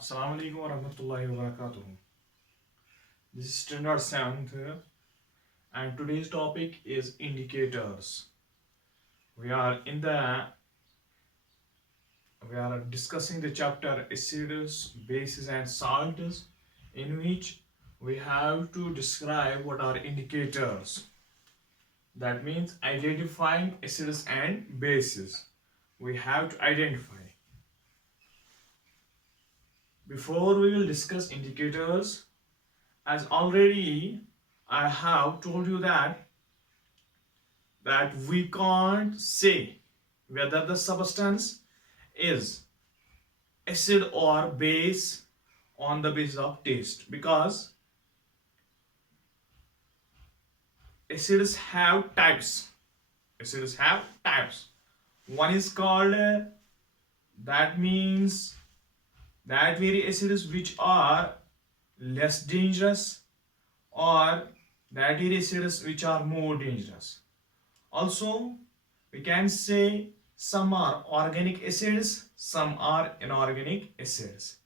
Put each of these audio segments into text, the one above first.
Assalamu alaikum warahmatullahi wabarakatuh. This is Standard 7th and today's topic is indicators. We are in the we are discussing the chapter acids, bases and salts, in which we have to describe what are indicators. That means identifying acids and bases. We have to identify. Before we will discuss indicators, as already I have told you that we can't say whether the substance is acid or base on the basis of taste, because acids have types. Acids have types. One is called that means that very acids which are less dangerous, or that very acids which are more dangerous. Also, we can say some are organic acids, some are inorganic acids.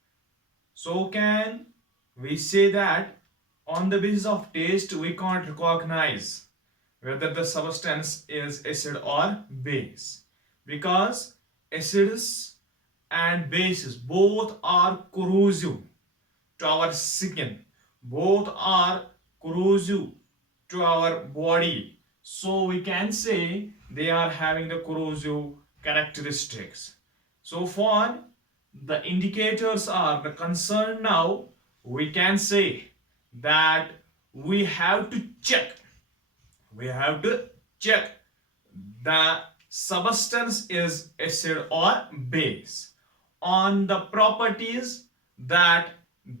So can we say that on the basis of taste we can't recognize whether the substance is acid or base, because acids and bases both are corrosive to our skin, both are corrosive to our body, so we can say they are having the corrosive characteristics. So for the indicators are the concern, now we can say that we have to check the substance is acid or base on the properties that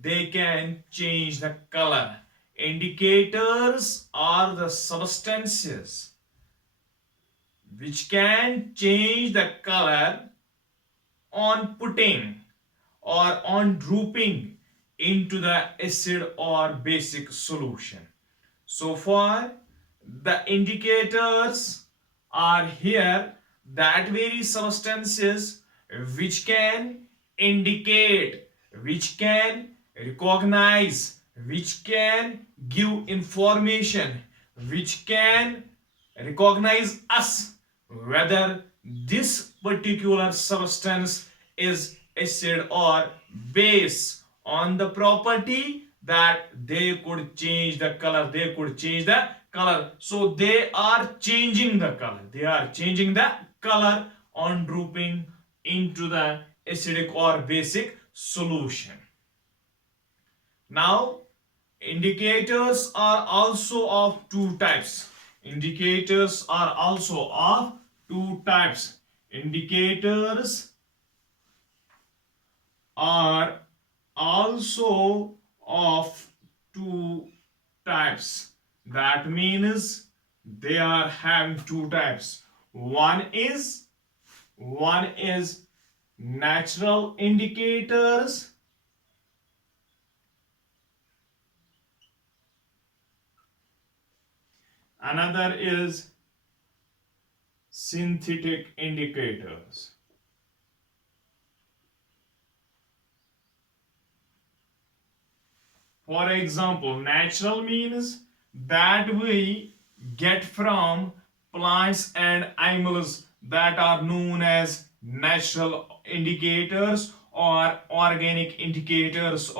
they can change the color. Indicators are the substances which can change the color on putting or on drooping into the acid or basic solution. So far, the indicators are here, that very substances which can indicate, which can recognize, which can give information, which can recognize us whether this particular substance is acid or base on the property that they could change the color, so they are changing the color on drooping into the acidic or basic solution. Now, indicators are also of two types. Indicators are also of two types. Indicators are also of two types. That means they are having two types. One is natural indicators, another is synthetic indicators. For example, natural means that we get from plants and animals, that are known as natural indicators or organic indicators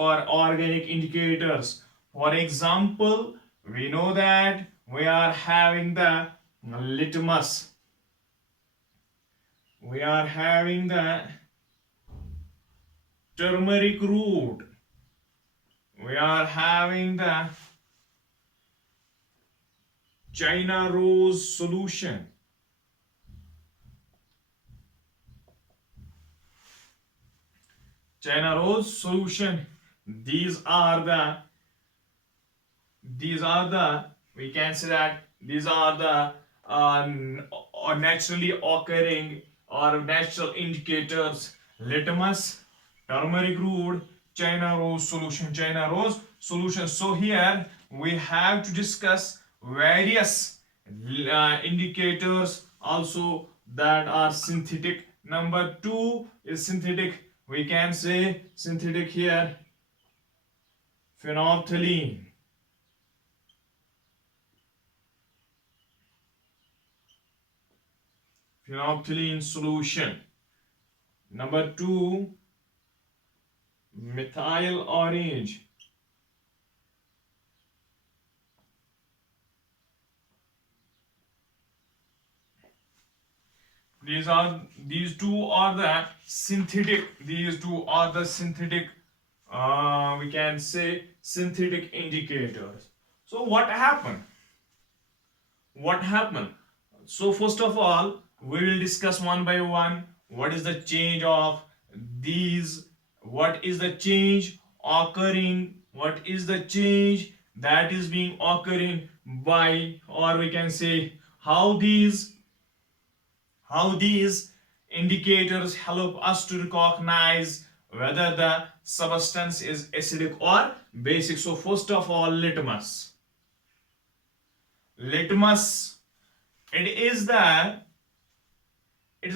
For example, we know that we are having the litmus, we are having the turmeric root, we are having the China rose solution, these are the we can say that these are the or naturally occurring or natural indicators: litmus, turmeric root, China rose solution. So here we have to discuss various indicators also that are synthetic. Number two is synthetic We can say synthetic here, phenolphthalein. Phenolphthalein solution. Number 2, methyl orange. These two are the synthetic. These two are the synthetic. We can say synthetic indicators. So what happened? What happened? So first of all, we will discuss one by one. What is the change of these? What is the change occurring? What is the change that is being occurring by, or we can say how these indicators help us to recognize whether the substance is acidic or basic. So first of all, litmus. Litmus, it is a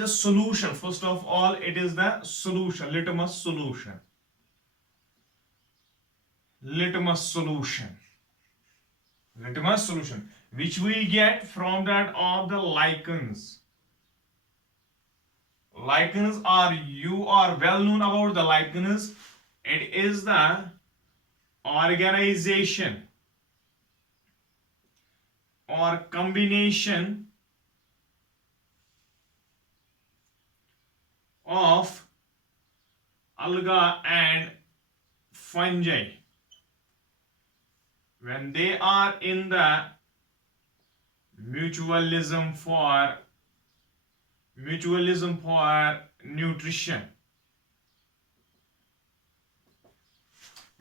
solution. First of all, it is the solution, litmus solution. Litmus solution. Litmus solution, which we get from that of the lichens. Lichens are, you are well known about the lichens. It is the organization or combination of alga and fungi when they are in the mutualism for nutrition.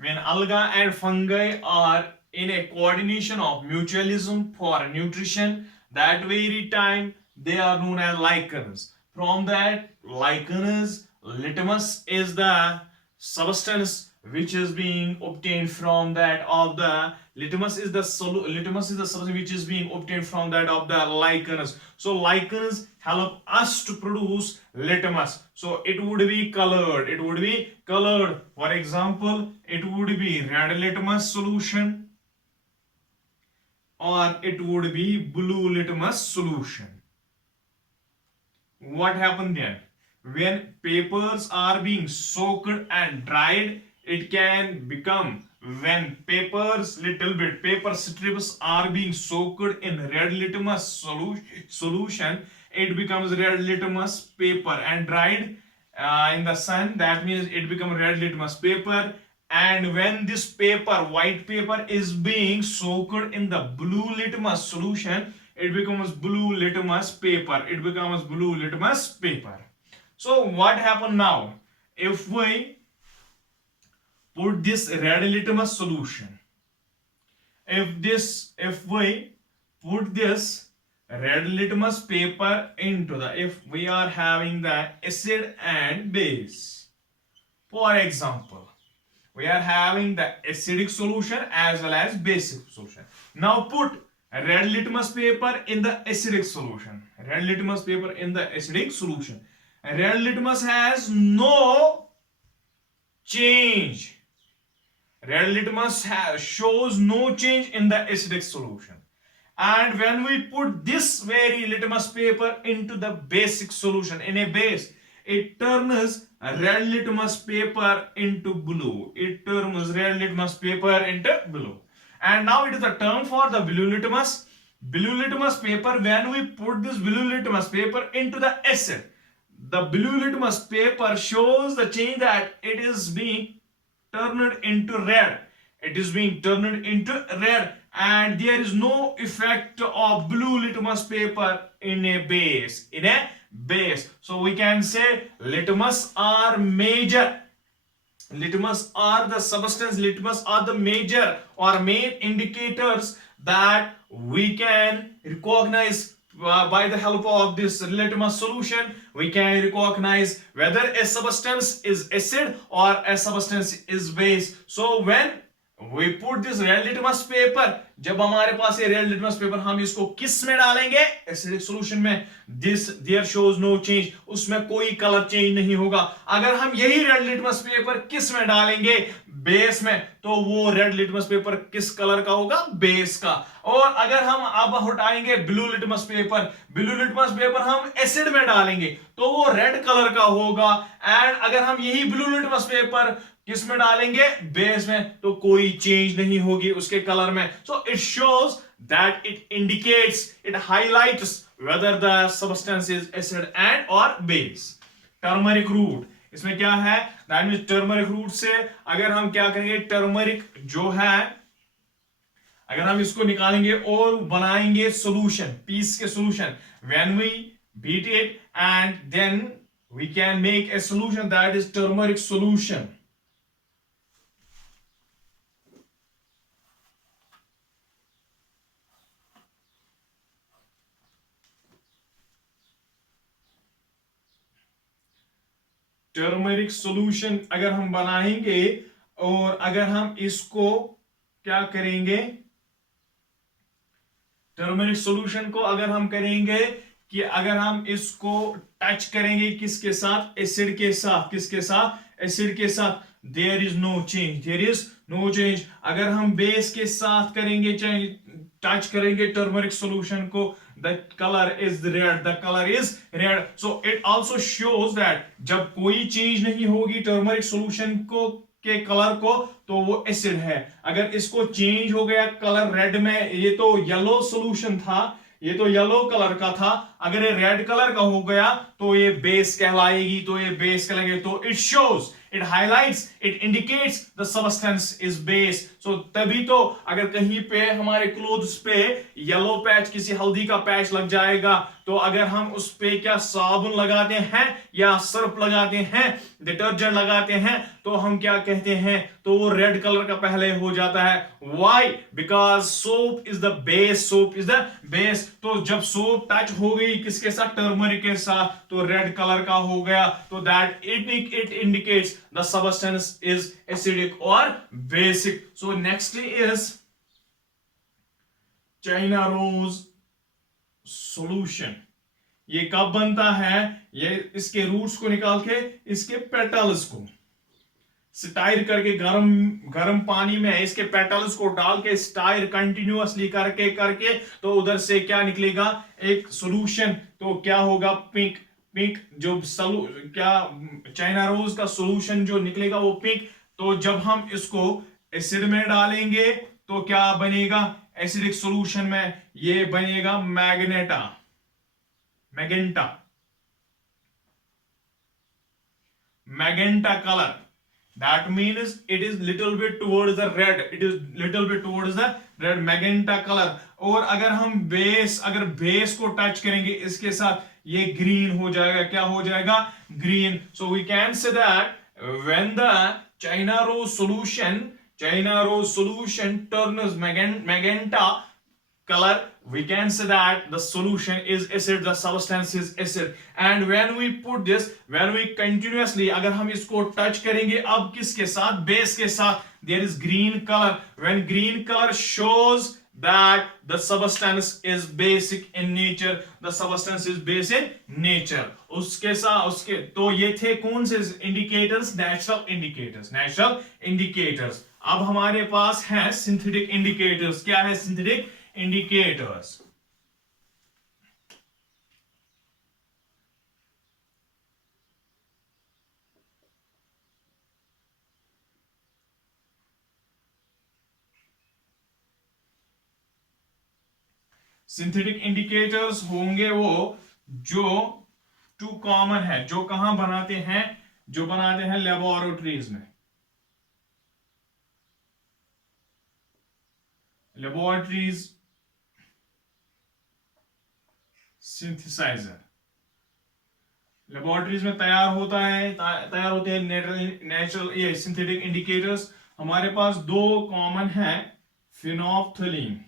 When alga and fungi are in a coordination of mutualism for nutrition, that very time they are known as lichens. From that lichens, litmus is the substance which is being obtained from that of the litmus is the substance which is being obtained from that of the lichens. So lichens help us to produce litmus. So it would be colored. It would be colored. For example, it would be red litmus solution, or it would be blue litmus solution. What happened then? When papers are being soaked and dried, it can become, when papers, paper strips are being soaked in red litmus solution, it becomes red litmus paper, and dried in the sun, that means it becomes red litmus paper. And when this paper, white paper, is being soaked in the blue litmus solution, it becomes blue litmus paper. It becomes blue litmus paper. So what happened now? If we put this red litmus solution, if we put this red litmus paper into the, if we are having the acid and base, for example, we are having the acidic solution as well as basic solution. Now put red litmus paper in the acidic solution. Red litmus paper in the acidic solution. Red litmus has no change. Red litmus shows no change in the acidic solution. And when we put this very litmus paper into the basic solution, in a base, it turns red litmus paper into blue. It turns red litmus paper into blue. And now it is the term for the blue litmus. Blue litmus paper, when we put this blue litmus paper into the acid, the blue litmus paper shows the change that it is being turned into red. It is being turned into red, and there is no effect of blue litmus paper in a base. In a base. So we can say litmus are major. Litmus are the substance, litmus are the major or main indicators that we can recognize by the help of this litmus solution. We can recognize whether a substance is acid or a substance is base. So when we put this red litmus paper, जब हमारे पास ये red litmus paper, हम इसको किस में डालेंगे, acidic solution में, this there shows no change, उसमें कोई कलर चेंज नहीं होगा। अगर हम यही रेड लिटमस पेपर किस में डालेंगे, बेस में, तो वो रेड लिटमस पेपर किस कलर का होगा, बेस का। और अगर हम अब हटाएंगे blue litmus paper, blue litmus paper हम एसिड में डालेंगे तो वो रेड कलर का होगा। एंड अगर हम यही ब्लू लिटमस पेपर किस में डालेंगे, बेस में, तो कोई चेंज नहीं होगी उसके कलर में। So it shows that it indicates, it highlights whether the substance is acid and or base। Turmeric root, इसमें क्या है, दैट मींस टर्मरिक रूट से अगर हम क्या करेंगे, टर्मरिक जो है अगर हम इसको निकालेंगे और बनाएंगे सॉल्यूशन, पीस के solution, when we beat it and then we can make a solution that is turmeric solution. Turmeric solution अगर हम बनाएंगे और अगर हम इसको क्या करेंगे, टर्मरिक सॉल्यूशन को अगर हम करेंगे कि अगर हम इसको टच करेंगे किसके साथ, एसिड के साथ, किसके साथ, एसिड के साथ, there is no change, there is no change. अगर हम बेस के साथ करेंगे, टच करेंगे टर्मरिक सॉल्यूशन को, the color is red, the color is red। so it also shows that जब कोई चेंज नहीं होगी टर्मरिक सॉल्यूशन को के कलर को, तो वो एसिड है। अगर इसको चेंज हो गया कलर रेड में, ये तो येलो सॉल्यूशन था, ये तो येलो कलर का था, अगर ये रेड कलर का हो गया तो ये बेस कहलाएगी, तो ये बेस कहलाएगी। तो it shows, it highlights, it indicates the substance is base. So तभी तो अगर कहीं पे हमारे क्लोथ्स पे येलो पैच, किसी हल्दी का पैच लग जाएगा, तो अगर हम उस पे क्या साबुन लगाते हैं या सर्फ लगाते हैं, डिटर्जेंट लगाते हैं, तो हम क्या कहते हैं, तो वो रेड कलर का पहले हो जाता है। Why? Because soap is the base, soap is the base. तो जब सोप टच हो गई किसके साथ, टर्मरिक के साथ, तो रेड कलर का हो गया। तो that it indicates the substance is acidic और basic. So next is China rose solution. ये कब बनता है, ये इसके रूट्स को निकाल के इसके पेटल्स को स्टायर करके गर्म पानी में इसके पेटल्स को डाल के स्टायर कंटिन्यूअसली करके करके, तो उधर से क्या निकलेगा, एक सॉल्यूशन। तो क्या होगा, पिंक, पिंक जो क्या चाइना रोज का सॉल्यूशन जो निकलेगा वो पिंक। तो जब हम इसको एसिड में डालेंगे तो क्या बनेगा, एसिडिक सॉल्यूशन में ये बनेगा magenta, मैगेंटा, magenta color। that means it is little bit towards the red, it is little bit towards the red, magenta color। और अगर हम अगर बेस को टच करेंगे इसके साथ, ये ग्रीन हो जाएगा, क्या हो जाएगा, green. so we can say that when the China rose solution turns magenta color, we can say that the solution is acid, the substance is acid। and when we put this, when we continuously अगर हम इसको touch करेंगे अब किसके साथ, base के साथ, there is green color। when green color shows that the substance is basic in nature, the substance is base in nature। उसके साथ उसके तो ये थे कौन से indicators, natural indicators, natural indicators. अब हमारे पास है सिंथेटिक इंडिकेटर्स। क्या है सिंथेटिक indicators? सिंथेटिक इंडिकेटर्स होंगे वो जो टू कॉमन है, जो कहां बनाते हैं, जो बनाते हैं लेबोरेटरीज में, लेबोरेटरीज सिंथेसाइजर, लेबोरेटरीज में तैयार होते हैं नेचुरल ये सिंथेटिक इंडिकेटर्स। हमारे पास दो कॉमन है, फिनोल्फ्थलीन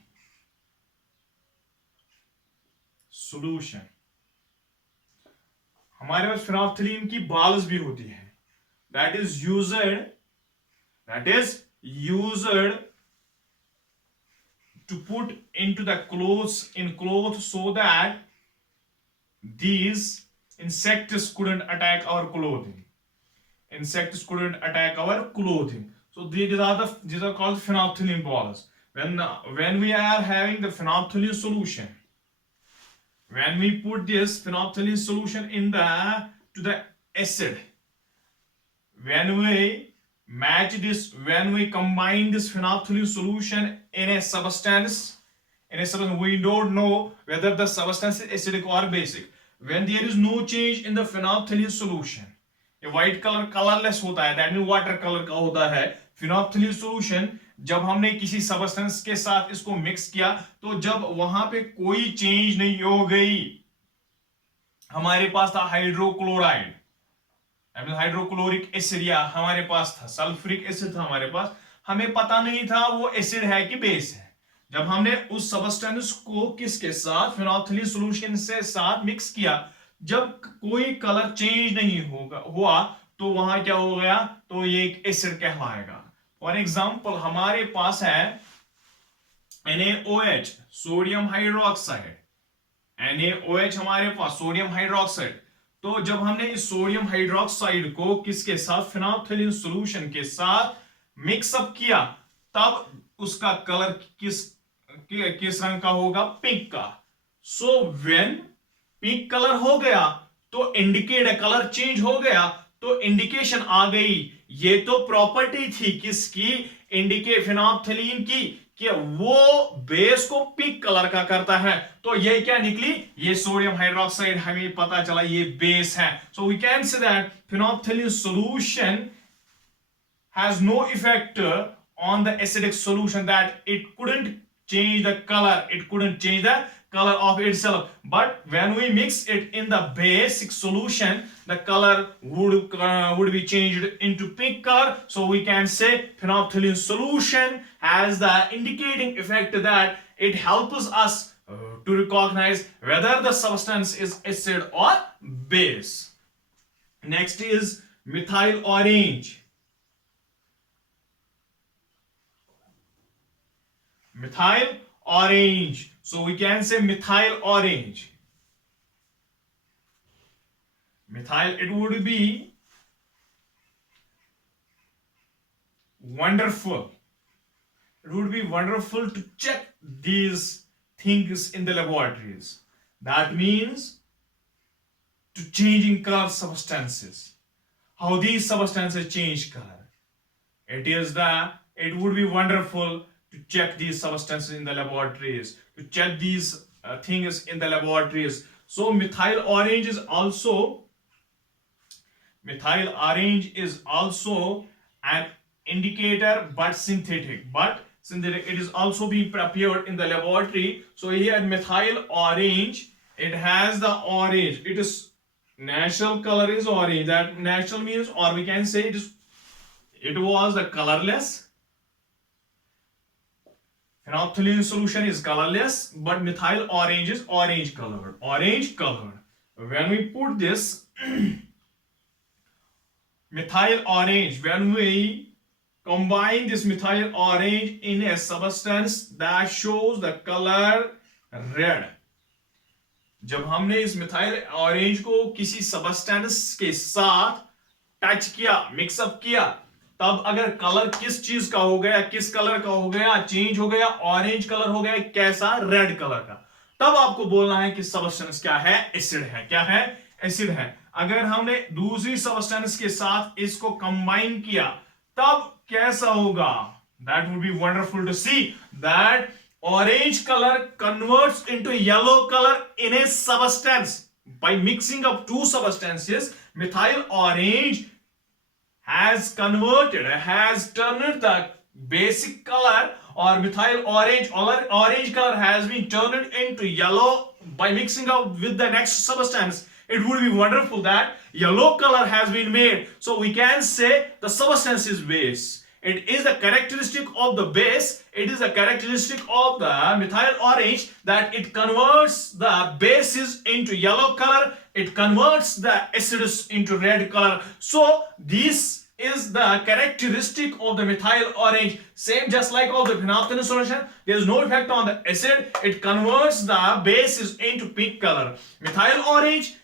सॉल्यूशन, हमारे पास फिनोल्फ्थलीन की बॉल्स भी होती है, that is used to put into the clothes in clothes so that these insects couldn't attack our clothing. Insects couldn't attack our clothing. So these are called phenolphthalein balls. When we are having the phenolphthalein solution, when we put this phenolphthalein solution in the to the acid, when we match this, when we combine this phenolphthalein solution in a substance, we don't know whether the substance is acidic or basic. When there is no change in the phenolphthalein solution, ये white colour colourless होता है, that mean water colour का होता है phenolphthalein solution. जब हमने किसी substance के साथ इसको मिक्स किया तो जब वहां पे कोई चेंज नहीं हो गई, हमारे पास था हाइड्रोक्लोराइड, हाइड्रोक्लोरिक एसिड, या हमारे पास था सल्फ्यूरिक एसिड था हमारे पास, हमें पता नहीं था वो एसिड है कि बेस है. जब हमने उस सबस्टेंस को किसके साथ, फिनोल्फथलीन सॉल्यूशन से साथ मिक्स किया, जब कोई कलर चेंज नहीं हुआ तो वहां क्या हो गया, तो ये एक एसिड कहलाएगा. फॉर एग्जांपल हमारे पास है NaOH, सोडियम हाइड्रोक्साइड. NaOH हमारे पास सोडियम हाइड्रोक्साइड. तो जब हमने इस सोडियम हाइड्रोक्साइड को किसके साथ, फिनोल्फथलीन सॉल्यूशन के साथ मिक्सअप किया, तब उसका कलर किस रंग का होगा, पिंक का. सो व्हेन पिंक कलर हो गया तो इंडिकेट, कलर चेंज हो गया तो इंडिकेशन आ गई. ये तो प्रॉपर्टी थी किसकी, फिनोल्फथलीन की, कि वो बेस को पिंक कलर का करता है. तो ये क्या निकली, ये सोडियम हाइड्रोक्साइड, हमें पता चला ये बेस है. So we can say that phenolphthalein solution has no effect on the acidic solution, that it couldn't change the color, it couldn't change the color of itself. But when we mix it in the basic solution, the color would be changed into pink color. So we can say phenolphthalein solution has the indicating effect that it helps us to recognize whether the substance is acid or base. Next is methyl orange. Methyl orange. So we can say methyl orange. Methyl, it would be wonderful. It would be wonderful to check these things in the laboratories. That means to changing color substances. How these substances change color. It would be wonderful to check these substances in the laboratories, to check these things in the laboratories. So methyl orange is also an indicator, but synthetic. It is also being prepared in the laboratory. So here methyl orange, it has the orange. It is natural color is orange. That natural means, or we can say it was the colorless. Phenolphthalein solution is colorless, but methyl orange is orange colored. When we put this methyl orange, when we combine this methyl orange in a substance that shows the color red, जब हमने इस methyl orange को किसी substance के साथ touch किया, mix up किया, तब अगर कलर किस चीज का हो गया, किस कलर का हो गया, चेंज हो गया, ऑरेंज कलर हो गया, कैसा, रेड कलर का, तब आपको बोलना है कि सबस्टेंस क्या है, एसिड है. क्या है, एसिड है. अगर हमने दूसरी सबस्टेंस के साथ इसको कंबाइन किया तब कैसा होगा, that would be wonderful to see that orange color converts into yellow color in a substance by mixing of two substances. Methyl orange has turned the basic color, or methyl orange color has been turned into yellow by mixing up with the next substance. It would be wonderful that yellow color has been made. So we can say the substance is base. It is a characteristic of the base, it is a characteristic of the methyl orange that it converts the bases into yellow color, it converts the acids into red color. So this is the characteristic of the methyl orange. Same just like of the phenolphthalein solution, there is no effect on the acid. It converts the bases into pink color. Methyl orange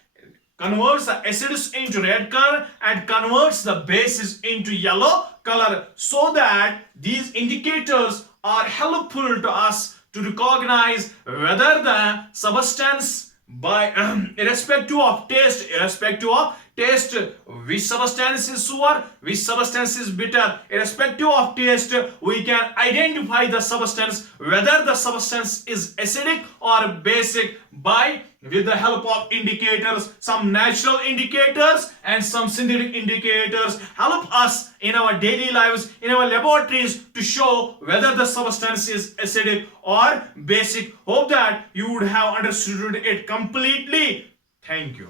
converts the acids into red color and converts the bases into yellow color, so that these indicators are helpful to us to recognize whether the substance, by irrespective of taste, which substance is sour, which substance is bitter, irrespective of taste, we can identify the substance, whether the substance is acidic or basic, by with the help of indicators. Some natural indicators and some synthetic indicators help us in our daily lives, in our laboratories, to show whether the substance is acidic or basic. Hope that you would have understood it completely. Thank you.